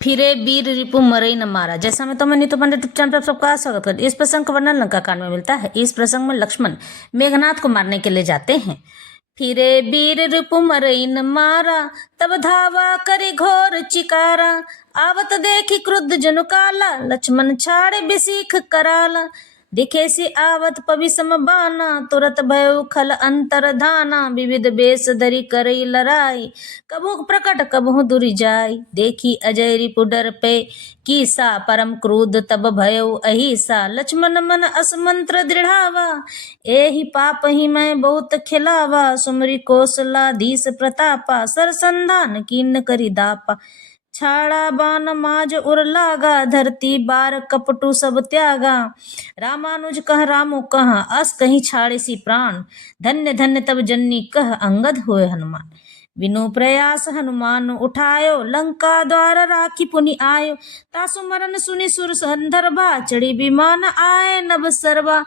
फिरे वीर रिपु मरई न मारा। जैसा मैं तो मैं नीतू पंडित चैनल पर सबका स्वागत करती हूँ। इस प्रसंग का वर्णन लंका कांड में मिलता है। इस प्रसंग में लक्ष्मण मेघनाथ को मारने के लिए जाते हैं। फिरे वीर रिपु मरई न मारा, तब धावा करे घोर चिकारा। आवत देखी क्रुद्ध जनु काला, लक्ष्मण छाड़े बिसीख कराला। दिखे सी आवत पविसम बाना, तुरत भयउ खल अंतर धाना। विविध बेस धरि करई लड़ाई, कबहु प्रकट कबहु दुरि जाई। देखी अजय रिपु डर पे कीसा, परम क्रोध तब भयउ अहिसा। लक्ष्मण मन असमंत्र दृढ़ावा, एहि पाप ही मैं बहुत खिलावा। सुमरि कौशलाधीश प्रतापा, सरसंधान कीन करि दापा। छाड़ा बाण माज उर लागा, धरती बार कपटु सब त्यागा। रामानुज कह रामु कह, अस कहीं छाड़े सी प्राण। धन्य धन्य तब जननी कह, अंगद होए हनुमान। बिनु प्रयास हनुमान उठायो, लंका द्वार राखी पुनि आयो। तासु मरन सुनि सुर संदर्भा, चढ़ी विमान आए नभ सर्वा।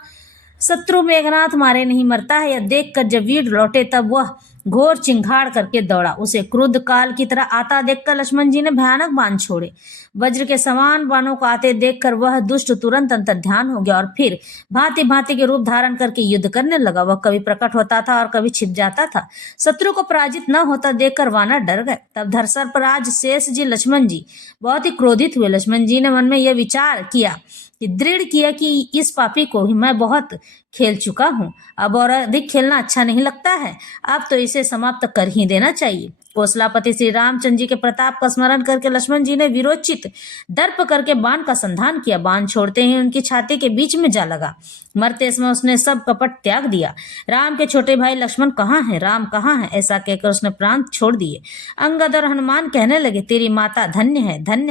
शत्रु मेघनाथ मारे नहीं मरता है, यह देख कर जब वीर लौटे तब वह घोर चिंगाड़ करके दौड़ा। उसे क्रुद्ध काल की तरह आता देखकर लक्ष्मण जी ने भयानक बाण छोड़े। वज्र के समान बाणों को आते देखकर वह दुष्ट तुरंत अंतर्ध्यान हो गया और फिर भांति भांति के रूप धारण करके युद्ध करने लगा। वह कभी प्रकट होता था और कभी छिप जाता था। शत्रु को पराजित न होता देखकर वानर डर गए। तब धरसर पर आज शेष जी लक्ष्मण जी बहुत ही क्रोधित हुए। लक्ष्मण जी ने मन में यह विचार किया कि दृढ़ किया कि इस पापी को ही मैं बहुत खेल चुका हूँ, अब और अधिक खेलना अच्छा नहीं लगता है। अब तो इसे समाप्त कर ही देना चाहिए। कौशलापति श्री रामचंद्र जी के प्रताप का स्मरण करके लक्ष्मण जी ने वीरोचित दर्प करके बाण का संधान किया। बाण छोड़ते ही उनकी छाती के बीच में जा लगा। मरते समय उसने सब कपट त्याग दिया। राम के छोटे भाई लक्ष्मण कहाँ हैं, राम कहाँ हैं, ऐसा कहकर उसने प्राण छोड़ दिए। अंगद और हनुमान कहने लगे, तेरी माता धन्य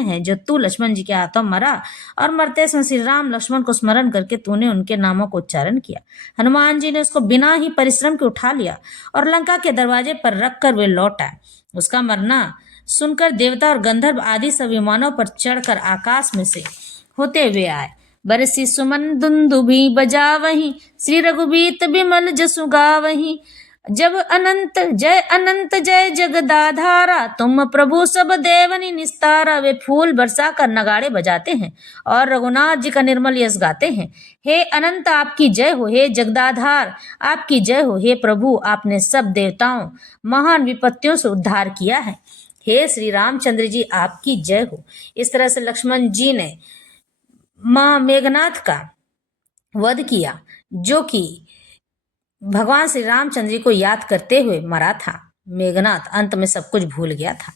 है जो तू लक्ष्मण जी के हाथों मरा और मरते समय श्री राम लक्ष्मण को स्मरण करके तूने उनके नामों को उच्चारण किया। हनुमान जी ने उसको बिना ही परिश्रम के उठा लिया और लंका के दरवाजे पर रखकर वे लौट आए। उसका मरना सुनकर देवता और गंधर्व आदि सब विमानों पर चढ़कर आकाश में से होते हुए आए। बरसी सुमन दुंदुभि बजावहीं, श्री रघुबीत बिमल जसु गावहीं। जब अनंत जय जगदाधारा, तुम प्रभु सब देवनी निस्तारा। वे फूल बरसा कर नगाड़े बजाते हैं और रघुनाथ जी का निर्मल यश गाते हैं। हे अनंत आपकी जय हो, हे जगदाधार आपकी जय हो। हे प्रभु आपने सब देवताओं महान विपत्तियों से उद्धार किया है। हे श्री रामचंद्र जी आपकी जय हो। इस तरह से लक्ष्मण जी ने मां मेघनाथ का वध किया, जो कि भगवान श्री रामचंद्र जी को याद करते हुए मरा था। मेघनाथ अंत में सब कुछ भूल गया था।